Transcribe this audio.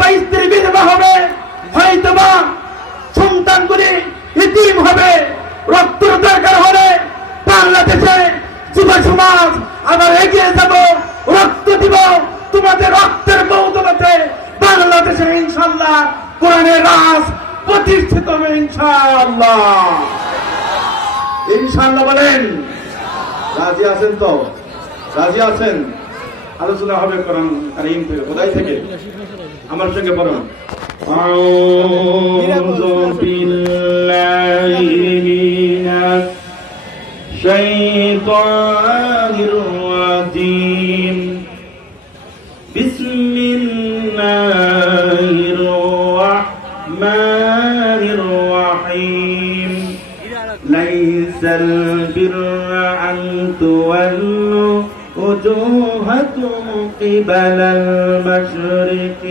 হয়তোবা স্ত্রী বিধবা হবে, হয়তোবা সন্তানগুলি ইতিম হবে। রক্তের দরকার হলে বাংলাদেশে যুব সমাজ আবার এগিয়ে যাব, রক্ত দিব। তোমাদের রক্তের বদৌলতে বাংলাদেশে ইনশাআল্লাহ কোরআনের রাজ প্রতিষ্ঠিত হবে ইনশাআল্লাহ। ইনশাআল্লাহ বলেন, রাজি আছেন তো? রাজি আছেন? আলোচনা হবে কোরআন কারীম থেকে, খোদাই থেকে। আমার সঙ্গে বলুন, আউযু বিল্লাহি মিনাশ শাইতানির রাজীম। বিসমিল্লাহির রাহমানির রাহিম। লাইসাল বিররা আন তুওয়াল্লু وجوهكم قبل المشرق